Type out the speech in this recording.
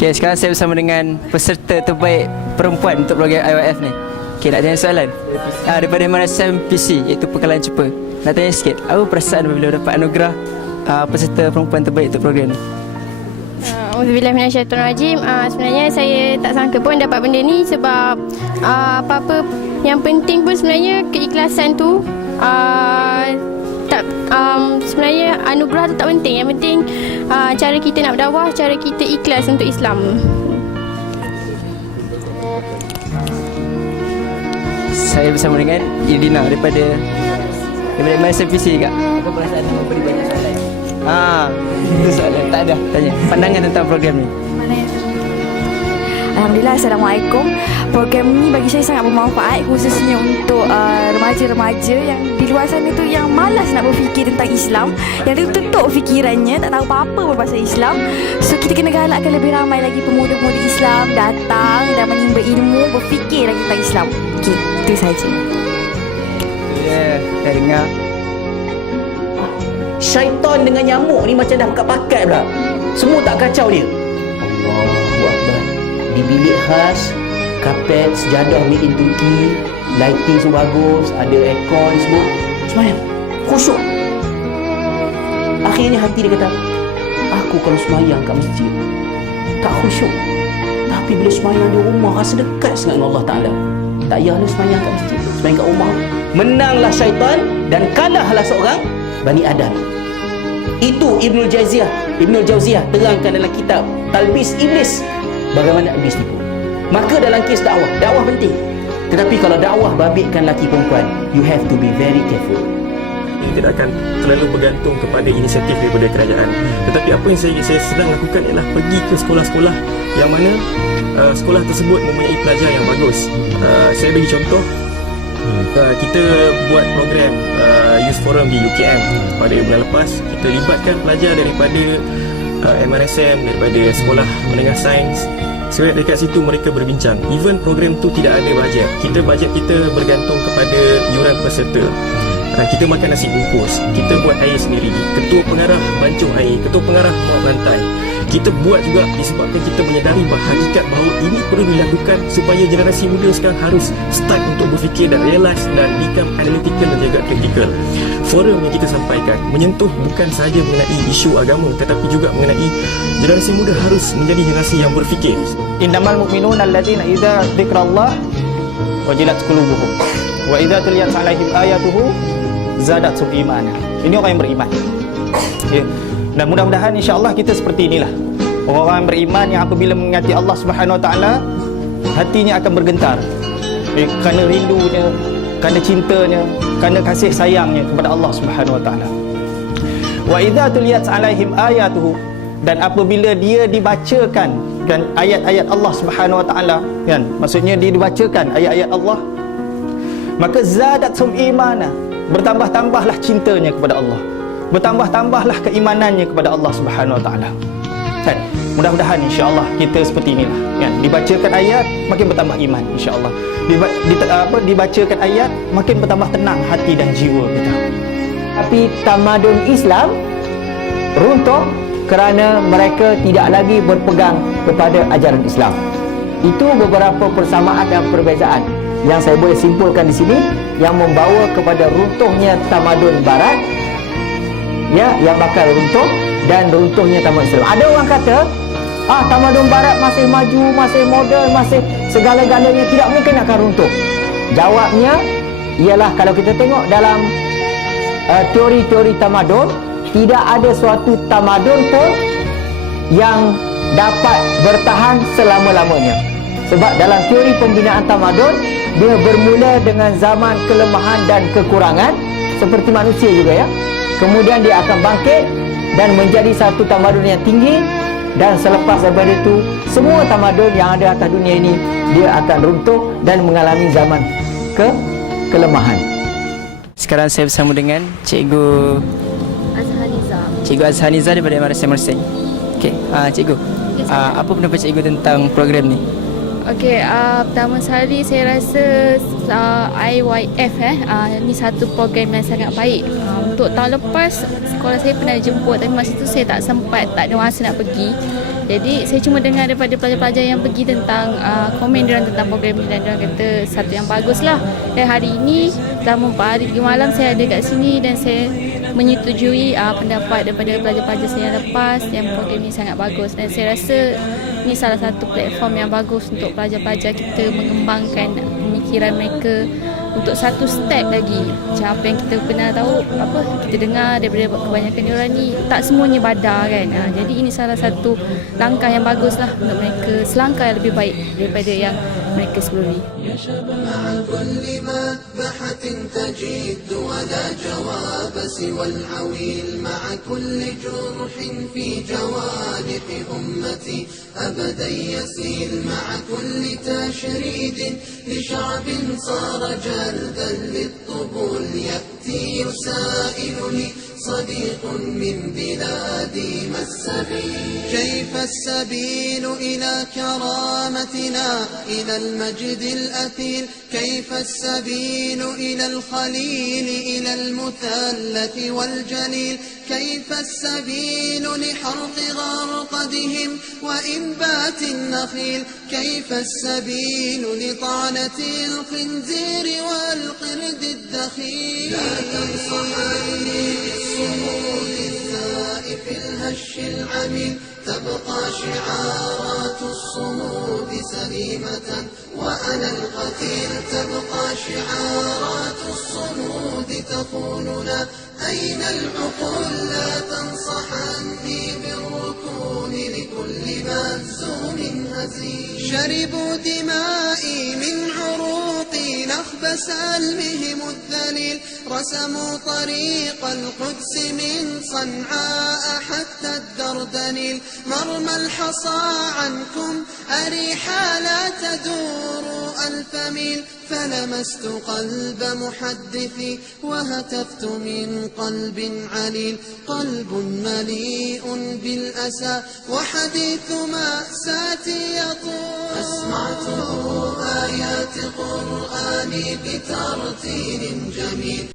Okay, sekarang saya bersama dengan peserta terbaik perempuan untuk program IYF ni. Okay, nak tanya soalan daripada MRSM PC, iaitu Pekalan Cepa. Nak tanya sikit, apa perasaan apabila dapat anugerah peserta perempuan terbaik untuk program ni? Auzubillah minasyaitonirrajim. Sebenarnya saya tak sangka pun dapat benda ni sebab apa-apa yang penting pun sebenarnya keikhlasan tu. Sebenarnya anugerah tu tak penting. Yang penting cara kita nak berdakwah, cara kita ikhlas untuk Islam. Saya bersama dengan Irdina daripada MSPC juga. Apa perasaan memberi banyak soalan? Itu soalan. Tak ada. Tanya pandangan tentang program ni. Alhamdulillah, Assalamualaikum. Program ni bagi saya sangat bermanfaat, khususnya untuk remaja-remaja yang di luar sana tu yang malas nak berfikir tentang Islam, yang tertutup fikirannya, tak tahu apa-apa pun pasal Islam. So kita kena galakkan lebih ramai lagi pemuda-pemuda Islam datang dan menimba ilmu, berfikir lagi tentang Islam. Okey, itu saja. Dah dengar. Syaitan dengan nyamuk ni macam dah pakat-pakat pula. Semua tak kacau dia. Allahu Akbar. Di bilik khas, kapet, sejadah made in Turki, lighting semua bagus, ada aircon semua. Semayang, khusyuk. Akhirnya hati dia kata, aku kalau semayang kat masjid tak khusyuk, tapi bila semayang di rumah rasa dekat sangat dengan Allah Ta'ala. Tak payahlah semayang kat masjid, semayang kat rumah. Menanglah syaitan dan kalahlah seorang Bani Adam. Itu Ibnul Jauziyah terangkan dalam kitab Talbis Iblis, bagaimana iblis tipu. Maka dalam kes dakwah penting. Tetapi kalau dakwah babitkan laki perempuan, you have to be very careful. Ini tidak akan terlalu bergantung kepada inisiatif daripada kerajaan. Tetapi apa yang saya sedang lakukan ialah pergi ke sekolah-sekolah yang mana sekolah tersebut mempunyai pelajar yang bagus. Saya bagi contoh, kita buat program Youth Forum di UKM pada bulan lepas. Kita libatkan pelajar daripada MRSM, daripada sekolah menengah sains. Sebab dekat situ mereka berbincang. Even program tu tidak ada bajet. Bajet kita bergantung kepada yuran peserta. Kita makan nasi bungkus, kita buat air sendiri. Ketua pengarah bancuh air, ketua pengarah muat rantai. Kita buat juga disebabkan kita menyedari hakikat bahawa ini perlu dilakukan supaya generasi muda sekarang harus start untuk berfikir dan realize dan become analytical dan juga critical. Forum yang kita sampaikan menyentuh bukan sahaja mengenai isu agama, tetapi juga mengenai generasi muda harus menjadi generasi yang berfikir. Innamal mu'minuna alladzina idza dzikrallah wajilat qulubuhum wa idza tuliyat 'alaihim ayatuhu zadatsum imana. Ini orang yang beriman. Ya. Dan mudah-mudahan insya-Allah kita seperti inilah. Orang-orang yang beriman yang apabila mengingati Allah Subhanahu Wa Taala, hatinya akan bergetar. Kerana rindunya, kerana cintanya, kerana kasih sayangnya kepada Allah Subhanahu Wa Taala. Wa idza tuliyat 'alaihim ayatuhu, dan apabila dia dibacakan kan ayat-ayat Allah Subhanahu Wa Taala, kan, maksudnya dia dibacakan ayat-ayat Allah, maka zadatsum imana, bertambah-tambahlah cintanya kepada Allah, bertambah-tambahlah keimanannya kepada Allah Subhanahu Wa Taala. Kan, mudah-mudahan insya-Allah kita seperti inilah, kan, dibacakan ayat makin bertambah iman insya-Allah. Dibacakan ayat makin bertambah tenang hati dan jiwa kita. Tapi tamadun Islam runtuh kerana mereka tidak lagi berpegang kepada ajaran Islam. Itu beberapa persamaan dan perbezaan yang saya boleh simpulkan di sini yang membawa kepada runtuhnya tamadun barat, ya, yang bakal runtuh, dan runtuhnya tamadun Islam. Ada orang kata tamadun barat masih maju, masih moden, masih segala-galanya, tidak mungkin akan runtuh. Jawabnya ialah kalau kita tengok dalam teori-teori tamadun, tidak ada suatu tamadun pun yang dapat bertahan selama-lamanya. Sebab dalam teori pembinaan tamadun, dia bermula dengan zaman kelemahan dan kekurangan seperti manusia juga, ya. Kemudian dia akan bangkit dan menjadi satu tamadun yang tinggi, dan selepas daripada itu semua tamadun yang ada atas dunia ini dia akan runtuh dan mengalami zaman kelemahan. Sekarang saya bersama dengan Cikgu Azhaniza daripada MRSM Mersing. Okey, Cikgu, apa pendapat Cikgu tentang program ni? Okey, pertama sekali saya rasa IYF ni satu program yang sangat baik. Untuk tahun lepas sekolah saya pernah jemput, tapi masa tu saya tak sempat, tak ada masa nak pergi. Jadi saya cuma dengar daripada pelajar-pelajar yang pergi tentang komen diorang tentang program ni, dan diorang kata satu yang bagus lah. Dan hari ini selama 4 hari 3 malam saya ada kat sini dan saya menyetujui pendapat daripada pelajar-pelajar saya yang lepas yang program ni sangat bagus, dan saya rasa ini salah satu platform yang bagus untuk pelajar-pelajar kita mengembangkan pemikiran mereka untuk satu step lagi. Macam apa yang kita pernah tahu, kita dengar daripada kebanyakan diorang ni tak semuanya badar kan. Jadi ini salah satu langkah yang bagus lah untuk mereka, selangkah yang lebih baik daripada yang mereka sebelum ni. صديق من بلادي ما السبيل كيف السبيل إلى كرامتنا إلى المجد الأثيل كيف السبيل إلى الخليل إلى المثلث والجليل كيف السبيل لحرق غرقدهم وإنبات النخيل كيف السبيل لطعنة الخنزير والقرد الدخيل لا تنصحني بالصمود الثائف الهش العميل تبقى شعارات الصمود سليمة وأنا القتيل تبقى شعارات الصمود تخوننا أين العقول لا تنصحني بالركون لكل مهزوم هزيل شربوا دمائي من عروقي نخب سلمهم الذليل رسموا طريق القدس من صنعاء حتى الدردنيل مرمى الحصى عنكم أريحا لا تدور ألف ميل فلمست قلب محدثي وهتفت من قلب عليل قلب مليء بالأسى وحديث مأساتي يطول أسمعت آيات قرآني بترتيل جميل